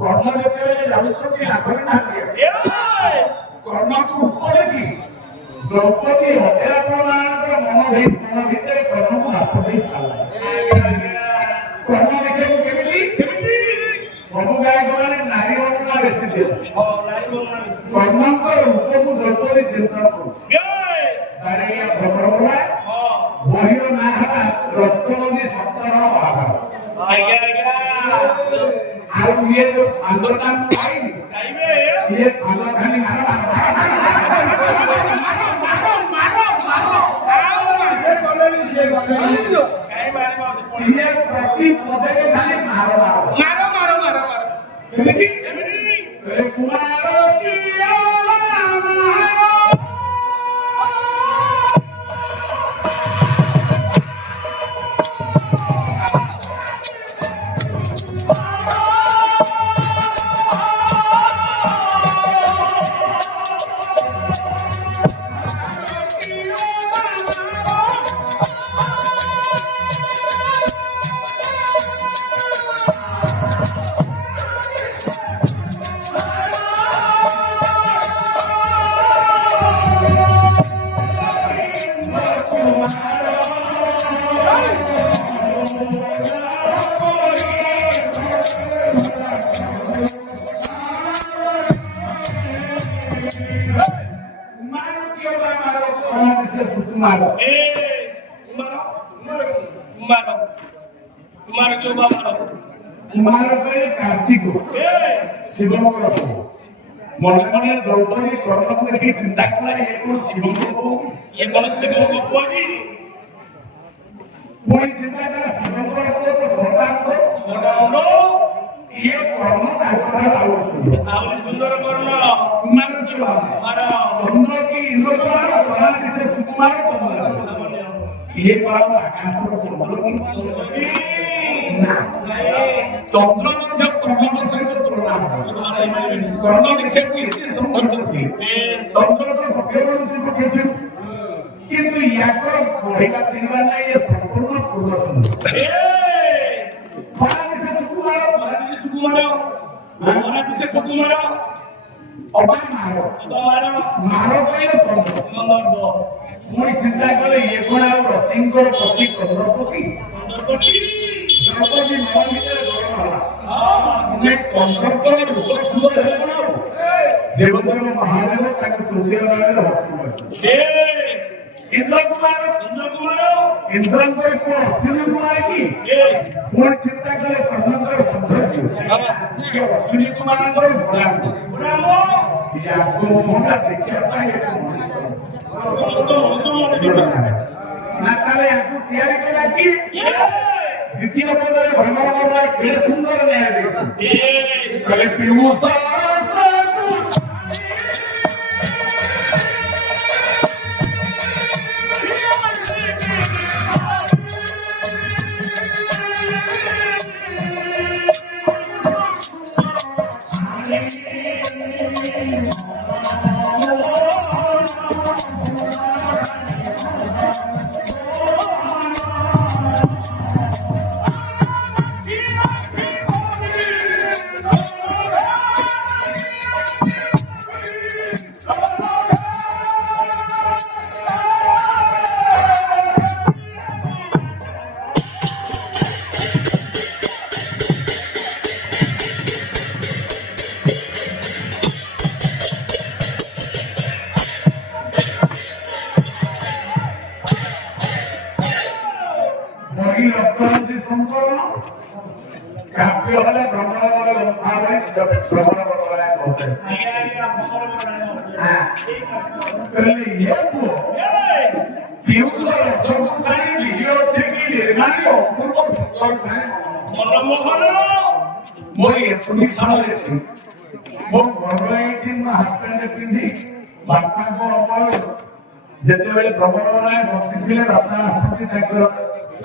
কর্ম যেତେବେଳେ ଯାଉଛନ୍ତି ଆଗରେ ନାହାନ୍ତି କର୍ମକୁ ଉପରେ କି ଦ୍ରୌପଦୀ ଅଧ୍ୟାପନାଙ୍କର ମନ ଭିତରେ କର୍ମକୁ ହ୍ରାସ ଦେଇ ସାରିଲା। କର୍ମ ଦେଖିବାକୁ କେମିତି ସବୁ ଗାୟକମାନେ ନାରୀ ବର୍ଣ୍ଣନା ବେଶୀ ଦିଅ କର୍ମଙ୍କର ରୂପକୁ ଦ୍ରୌପଦୀ ଚିନ୍ତନ କରୁଛି। ବହିର ନାଁ ହେଲା ରକ୍ତନଦୀ ସପ୍ତରଣ ମହାଭାରତ। ଆଉ ଇଏ ଯୋଉ ସାଙ୍ଗଟା ଇଏ ସାଙ୍ଗ ଖାଲି ଇଏ ପ୍ରତି ପଦରେ ଖାଲି ମାର କୁମାର कार्तिक शिव मन मन द्रौपदी कर्म को देखी चिंता कला ये कौन शिव ये कौन शिव कोई चिंता कला शिव को छोटा ये कर्म सुंदर कर्म कुमार की चंद्र की इंद्र कुमार से सुकुमार ये बात आकाश पर चंद्र चंद्र मध्य कर्म सहित तुलना कर्म देखिए इतनी सुंदर करती चंद्र तो भगवान जी को कैसे किंतु याको बढ़ेगा चिंता नहीं ये संपूर्ण पूर्ण सुकुमार अबा मारो कहले पुणी चिंता कले ये कोण आ रतिंकर प्रति चंद्रपति द्रौपदी मन भीतर गरम होला चंद्रपर रूप सुंदर है कोण देवदेव महादेव ताके तृतीय नाम हसी इंद्र कुमार इंद्रंकर को अश्विनी कुमार की पूर्ण चिंता करे प्रश्नकर सौंदर्य ये अश्विनी कुमार को बुलाओ या को मोटा देखिया पाए ना ताले याकू तैयारी करा की द्वितीय पदरे भगवान के सुंदर न्याय देखी कले पियूषा काव्य वाले भ्रमण वाले भावे जब भ्रमण वाले होते हैं पहले ये को पियूषर संचारी वीडियो से की निर्माण को पूर्व संकल्प है मनमोहन मोई इतनी साल थी वो घरे दिन में हाथ पैंट पिंधी बापा को अमर जेते बेले भ्रमण वाले बच्चे थे रास्ता आसती ताकर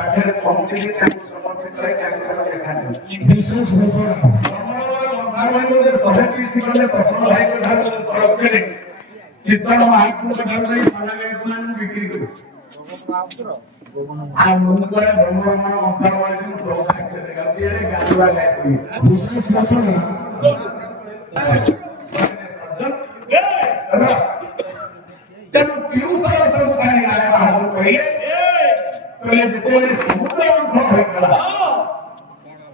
आखिर पहुंचे ताको समर्पित करे क्या विशेष विषय भाई सभी सिगले प्रसन्न भाई को ढाल तरफ के चित्रण महात्मा ढाल नहीं पाला गए को बिक्री करिस আর মন করে ব্রহ্মরমণ অন্তর করে কিন্তু দোষা খেতে গেলে গাছুয়া গায়ে করি বিশেষ শাসনে তেଣୁ ପିୟୁଷର ସବୁ ପାଣି ଗାଏ ବାହାରକୁ କହିଲେ କହିଲେ ଯେତେବେଳେ ସମୁଦ୍ର ମନ୍ଥନ ହୋଇଗଲା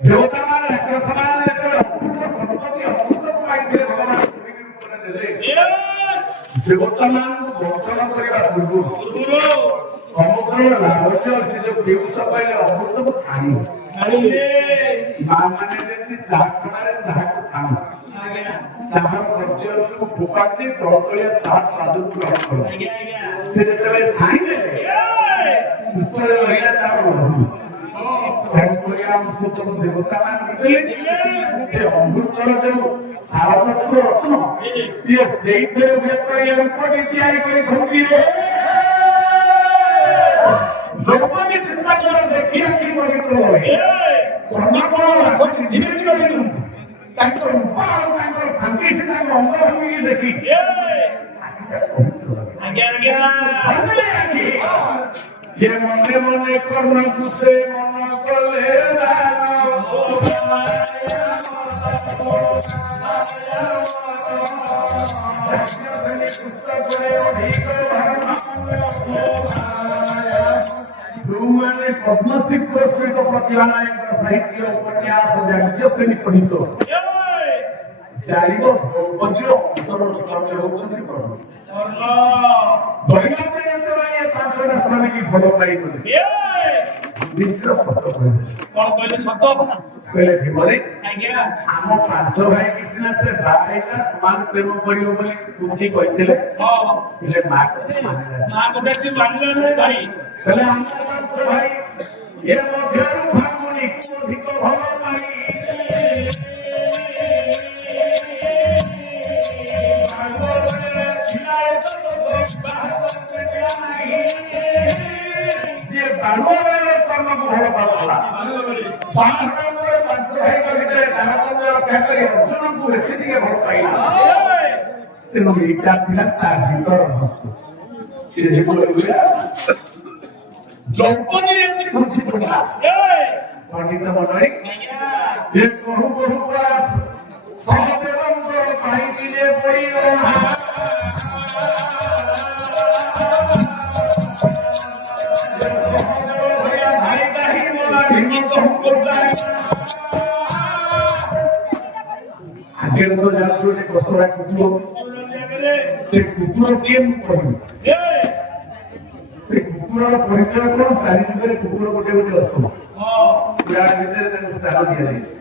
ଦେବତାମାନେ ରାକ୍ଷସମାନେ ଯେତେବେଳେ ଅମୃତ ସମ୍ପତ୍ତି ଅମୃତକୁ ମାଗିଥିଲେ ଭଗବାନ ଦେଲେ ଦେବତାମାନଙ୍କୁ ବଣ୍ଟନ କରିବା ପୂର୍ବରୁ ସମୁଦ୍ରର ଲାଭଜ୍ୟ ସେ ଯୋଉ ପିୟୁଷ କହିଲେ ଅମୃତକୁ ଛାଣିବ ମା ମାନେ ଯେମିତି ଚାହା ଛଣାରେ ଚାହାକୁ ଛାଣ ଚାହାର ପ୍ରତ୍ୟୟକୁ ଫୋପାଡ଼ି ଦେଇ ତଳତଳିଆ ଚାହା ସ୍ୱାଦକୁ ଗ୍ରହଣ କର ସେ ଯେତେବେଳେ ଛାଣିଦେଲେ ଉପରେ ରହିଲା ତାର ରହୁ ସବୁ ଦେବତା ମାନେ ସେ ଅମୃତର ଯୋଉ ସାରତତ୍ଵ ରତ୍ନ ଇଏ ସେଇଥିରେ ହୁଏତ ଏ ରୂପଟି ତିଆରି କରିଛନ୍ତି ଦ୍ରୌପଦୀ ଚିନ୍ତା କର ଦେଖିବା କି ପବିତ୍ର ହୁଏ କର୍ଣ୍ଣାକଣ ରାଜନୀତି ଧୀରେ ଧୀରେ ମିଳୁଛନ୍ତି ତାଙ୍କ ରୂପ ଆଉ ତାଙ୍କର ଶାନ୍ତି ସେ ତାଙ୍କ ଅଙ୍ଗଭୂମିକି ଦେଖି ଯେ ମନେ ମନେ କର୍ଣ୍ଣକୁ ସେ ମନ କଲେ ଯୋଉମାନେ ପଦ୍ମଶ୍ରୀ ପୁରସ୍କୃତ ପ୍ରତିଭା ନାୟକ ସାହିତ୍ୟ ଉପନ୍ୟାସ ଯାଜ୍ଞଶ୍ରେଣୀ ପଢିଛ ଚାରିବ ଦ୍ରୌପଦୀର ଅନ୍ତର ଶ୍ରମୀ ହେଉଛନ୍ତି କର୍ଣ୍ଣ ପାଞ୍ଚଟା ଶ୍ରମିକ ଭଲ ପାଇଗଲେ ନିଜର ସତ କହିଲେ କଣ କହିଲେ ସତ କହିଲେ ଭୀମରେ ଆମ ପାଞ୍ଚ ଭାଇ କି ସିନା ସେ ବାହା ହେଇଲା ସମାନ ପ୍ରେମ କରିବ ବୋଲି କୁନ୍ତି କହିଥିଲେ ହେଲେ ମା ଗୋଟେ ସେ ମାନିଲା ନାହିଁ ଭାଇ କହିଲେ ଆମ ପାଞ୍ଚ ଭାଇ ଏ ମଧ୍ୟରୁ ଭାଗୁନି ଅଧିକ ଭଲ ପାଇ ଯିଏ ବାଣୁଆ କର୍ମକୁ ଭଲ ପାଉଥିଲା ବାହାରେ ପାଞ୍ଚ ଭାଇଙ୍କ ଭିତରେ ତାରତମ୍ୟ ରକ୍ଷା କରି ଅର୍ଜୁନକୁ ବେଶୀ ଟିକେ ଭଲ ପାଇଲା ତେଣୁ ଏଇଟା ଥିଲା ତା ଭିତର ରହସ୍ୟ ସେ ଦ୍ରୌପଦୀ ଏମିତି ଖୁସି ପଡିଲା ପଣ୍ଡିତ ମଣ୍ଡଳୀ ଏ କହୁ କହୁ ସହଦେବଙ୍କର ପାଇଟିରେ ପଡ଼ିଗଲା ଆଗରେ ତ ଯାଉଛୁ ଗୋଟେ କଷରା କୁକୁର ସେ କୁକୁର କିଏ ମୁଁ କହିବି ସେ କୁକୁରର ପରିଚୟ କଣ ଚାରି ଯୁଗରେ କୁକୁର ଗୋଟେ ଗୋଟେ ଅସମ ଭିତରେ ତାକୁ ସ୍ଥାନ ଦିଆଯାଇଛି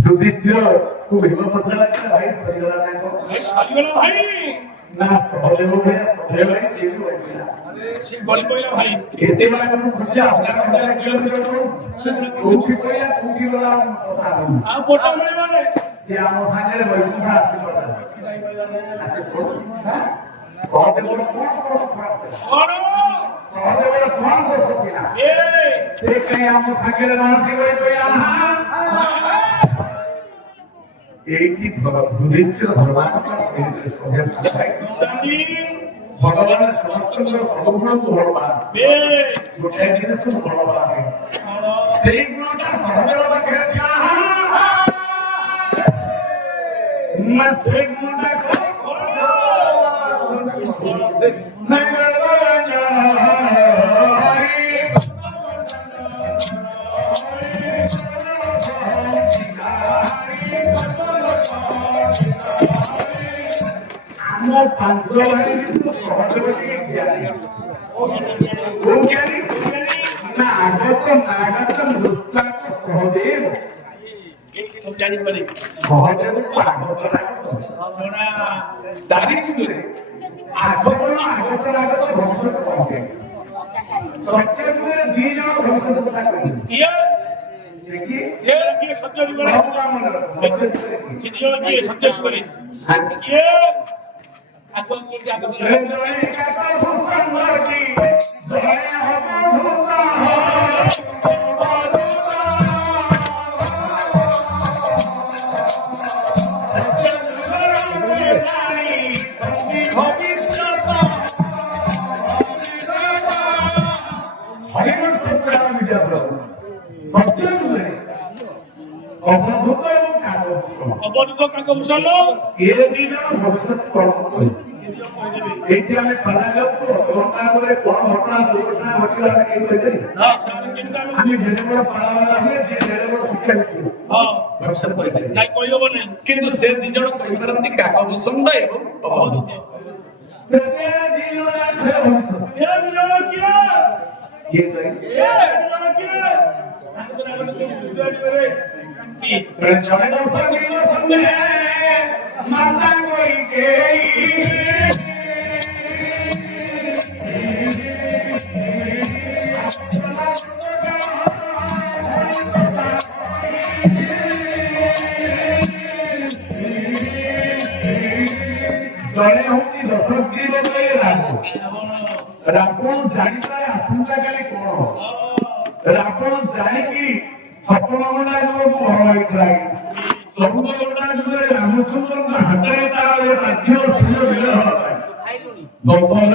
ଯୁଧିଷ୍ଠିର କୁ ଭୀମ ପଚାରିଲା ଭାଇ ସରିଗଲା ଭାଇ ନା ସହଦେବ ଭାଇ ସହଦେବ ଭାଇ ସିଏ ବି କହିଲା ସେ ଗଳି ପଇଲା ଭାଇ ଏତେ ବେଳା ମୁଁ ଖୁସି ହଜାର କିଲୋମିଟର କୋଉଠି କହିଲା କୋଉଠି ଗଲା ଆଉ ପୋଟା ମିଳିବନି ସେ ଆମ ସାଙ୍ଗରେ ବୈକୁଣ୍ଠ ଆସି ପଡିଲା ସହଦେବର ସହଦେବର କଣ ଦୋଷ ଥିଲା ସେ କାହିଁ ଆମ ସାଙ୍ଗରେ ନ ଆସି କହିଲା এইটি যুধিষ্ঠির ভগবান ভগবান সমস্ত সর্বগুণକୁ ଭଲ ପାଆନ୍ତି ଗୋଟାଏ ଜିନିଷକୁ ଭଲ ପାଆନ୍ତି ସେଇ ଗୁଣଟା ସହଦେବ ପାଖରେ ଥିଲା ସେଇ ଗୁଣଟା ପାଞ୍ଚ ଭାଇ କିନ୍ତୁ ସହଦେବ ଟିକେ ଜ୍ଞାନୀ କୋଉ ଜ୍ଞାନୀ ନା ଆଗତ ନାଗତ ଦୃଷ୍ଟାନ୍ତ ସହଦେବ ସହଦେବକୁ ଆଗତ ଚାରି ଯୁଗରେ ଆଗତ ନାଗତ ଭବିଷ୍ୟତ କହିବେ ସତ୍ୟ ଯୁଗରେ ଦି ଜଣ ଭବିଷ୍ୟତ କଥା କହିବେ ସତ୍ୟ ଯୁଗରେ অবধূত এবং কাকভূষণ অবরুদ্ধ কাকভূষণ এ দিনের ভবিষ্যৎ কর্ম করে এইটি আমি পালা যাচ্ছ ঘটনা করে কোন ঘটনা দুর্ঘটনা ঘটিল আমি কি কইতে আমি জেনে বড় পালাবালা হয়ে যে জেনে বড় শিক্ষা দিই ভবিষ্যৎ কইতে নাই কইব নাই কিন্তু ସେ ଦି ଜଣ କହିପାରନ୍ତି କାକଭୂଷଣ ଏବଂ ଅବଧୂତ। ତେବେ ଦିନ ରାତି ଭବିଷ୍ୟৎ সে দিন কিয়া କିଏ କହି এ দিন কিয়া আমি তো আগতে বুঝাই করে কি ଜଣେ ଦଶ ଦିନ ସନ୍ଧ୍ୟା ମାତା କହି କେଇ ଜଣେ ହଉଛି ଦଶରଥୀ ଲୋକେ ରାବଣ ଜାଣିପାରେ ଆସନ୍ତାକାଲି କଣ ରାବଣ ଜାଣିକି ସପନ ଗଣ୍ଡା ଯୁଗକୁ ଭଲ ଲାଗିଥିଲା ଚଉଦ ଗଣ୍ଡା ଯୁଗରେ ରାମଚନ୍ଦ୍ରଙ୍କ ହାତରେ ତାର ପାର୍ଥିବ ଶୂନ୍ୟ ବିଲୟ ହେବା ପାଇଁ 10,000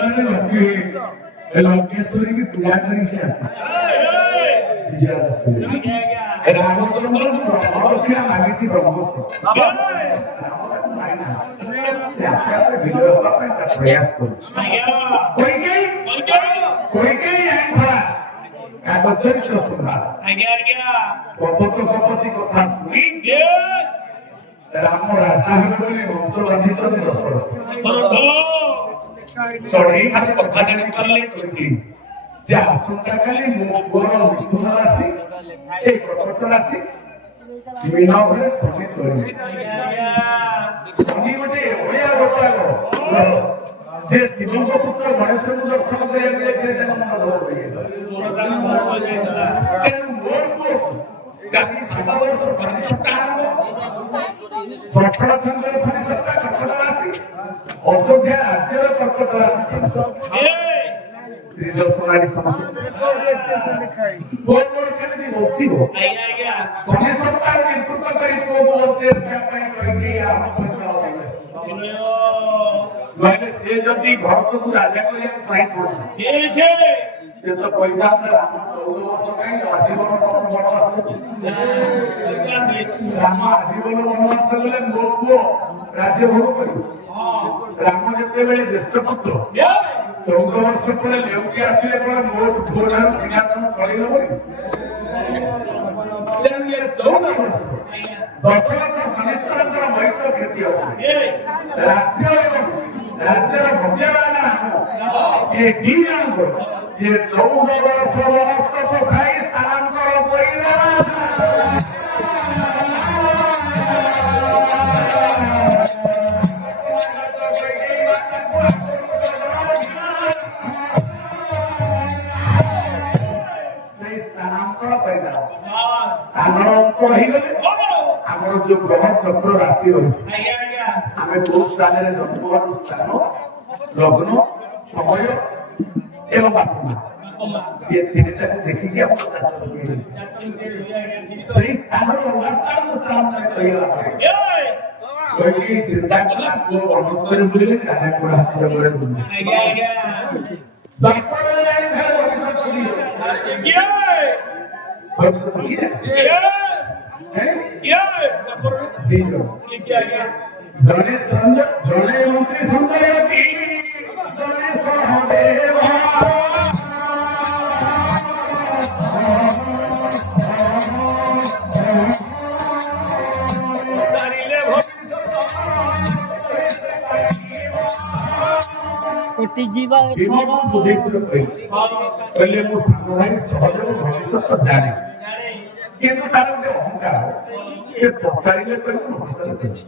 ଲଙ୍କେଶ୍ୱରୀ କି ପୂଜା କରି ସେ ଆସିଛି ରାମଚନ୍ଦ୍ରଙ୍କୁ ଦକ୍ଷିଣା ମାଗିଛି ବ୍ରହ୍ମସ୍ତ୍ର ସେ ଆପେ ବିଲୟ ହେବା ପାଇଁ ତା ପ୍ରୟାସ କରୁଛି କୈକେୟୀ ଆଇଁଖଳା କାଗଜରିତ ସୁନ୍ଦର କପତି କଥା ଶୁଣି ରାମ ରାଜା ହେବେ ବୋଲି ବଂଶ ବାନ୍ଧିଛନ୍ତି ଦଶରଥ ଚଢେଇ ଖାଲି କଥା ଜାଣିପାରିଲେ କହିଲି ଯେ ଆସନ୍ତାକାଲି ମୋ ପୁଅର ମିଥୁନ ରାଶି ଏ କର୍କଟ ରାଶି ମୀନ ଘରେ ଶନି ଚଳିବେ ଶନି ଗୋଟେ ଏଭଳିଆ ଗୋଟାକ ଯେ ଶିବଙ୍କ ପୁତ୍ର ଗଣେଶଙ୍କୁ ଦର୍ଶନ କରିବାକୁ ଯାଇଥିଲେ ତାଙ୍କ ମନ ଦୋଷ ହେଇଗଲା ତେଣୁ ମୋ ପୁଅ କାଲି 7 ବର୍ଷ ଶନି ସପ୍ତାହ ଦଶରଥଙ୍କର ଶନି ସପ୍ତାହ କର୍କଟ ରାଶି ଅଯୋଧ୍ୟା ରାଜ୍ୟର କର୍କଟ ରାଶି ଶନି ସପ୍ତାହ ତ୍ରିଦର୍ଶନାରୀ ସମସ୍ୟା ପୁଅ କେମିତି ବଞ୍ଚିବ ଶନି ସପ୍ତାହ ନେତୃତ୍ୱ କରି ପୁଅକୁ ବଞ୍ଚେଇବା ପାଇଁ କହିକି କହିଲେ ସେ ଯଦି ଭରତକୁ ରାଜା କରିବାକୁ ଚାହିଁଥାନ୍ତେ ସେ ତ କହିଥାନ୍ତେ ରାମ 14 ବର୍ଷ ପାଇଁ ଆଜୀବନ ବନବାସ ରାମ ଆଜୀବନ ବନବାସ ଗଲେ ମୋ ପୁଅ ରାଜ୍ୟ ଭୋଗ କରିବ ରାମ ଯେତେବେଳେ ଜ୍ୟେଷ୍ଠ ପୁତ୍ର 14 ବର୍ଷ ପରେ ଲେଉଟି ଆସିଲେ କଣ ମୋ ପୁଅ ଠାରୁ ସିଂହାସନ ଛଡେଇ ନବ ତେଣୁ ଇଏ 14 ବର୍ଷ ଦଶରଥ ଶନିଶ୍ଚରଙ୍କର ମୈତ୍ର କ୍ଷତି ହବ ରାଜ୍ୟ ଏବଂ ରାଜ୍ୟର ଭବ୍ୟମାନ ରାମ ଏ ଦି ଜଣଙ୍କ ଏ 14 ବର୍ଷ ବନସ୍ତପ ଖାଇ ସ୍ଥାନାନ୍ତର କରିବା ସେଇ ସ୍ଥାନାନ୍ତର କରିବା ସ୍ଥାନର ଅଙ୍କ ହେଇଗଲେ ଆମର ଯୋଉ ଗ୍ରହ ଚକ୍ର ରାଶି ରହିଛି ଆମେ କୋଉ ସ୍ଥାନରେ ଜନ୍ମବାର ସ୍ଥାନ ଲଗ୍ନ ସମୟ ଏବଂ ବାପମା ଏ ତିନିଟାକୁ ଦେଖିକି ଆପଣ ସେଇ ସ୍ଥାନର ଅବସ୍ଥାନ ସ୍ଥାନାନ୍ତର କରିବା କହିକି ଚିନ୍ତା କଲା ପୁଅ ବନସ୍ତରେ ବୁଲିଲେ ରାଜା କୋଡ଼ା ହାତରେ ବଳେ ବୁଲିଲେ ଦର୍ପଣରେ ଜାଣି ଫେରେ ଭବିଷ୍ୟତ ଭବିଷ୍ୟତ ଦି ଜଣ ଜଣେ ମନ୍ତ୍ରୀ ସୁନ୍ଦର କି ଜଣେ ସହଦେବ କହିଲେ ମୁଁ ସାନ ଭାଇ ସହଦେବ ଭବିଷ୍ୟତ ଜାଣେ କିନ୍ତୁ ତାର ଗୋଟେ ଅହଙ୍କାର ସେ ପଚାରିଲେ କହିଲେ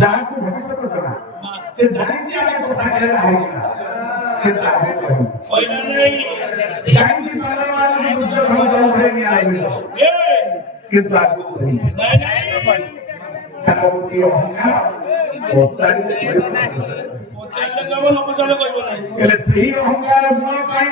ଯାହାକୁ ଭବିଷ୍ୟତ ଜଣା ସେ ଜାଣିଛି ଆମେ ସାଙ୍ଗରେ ହାରିଯିବା କିନ୍ତୁ ଆମେ କହିବୁ ଜାଣିଛି କିନ୍ତୁ ଆଗକୁ କହିବୁ ତାର ଗୋଟିଏ ଅହଙ୍କାର ପଚାରିଲେ ହେଲେ ସେହି ଅହଙ୍କାର ଗୁଣ ପାଇଁ